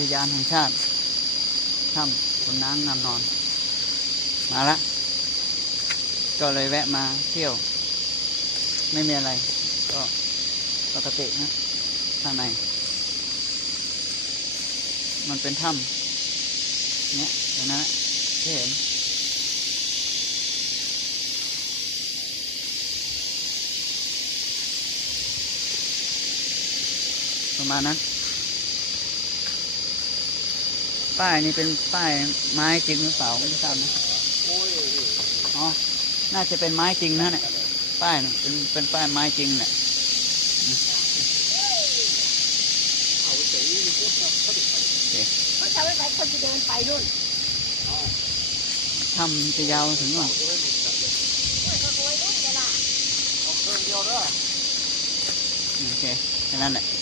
ทยานแห่งชาติถ้ำขุนน้ำนำนอน มาละ ก็เลยแวะมาเที่ยว ไม่มีอะไร ก็ปกตินะข้างใน มันเป็นถ้ำเนี่ยอย่างนั้นนะที่เห็นประมาณนั้น ป้ายนี่เป็นป้ายไม้จริงหรือเปล่าไม่ทราบนะอ๋อ น่าจะเป็นไม้จริงนะเนี่ย ป้ายน่ะเป็นเป็นป้ายไม้จริงแหละเขาจะไม่ไปคนจะเดินไปนู่นทำจะยาวถึงหรอไม่เขาโวยนู่นจะล่ะโอเคแค่นั้นแหละ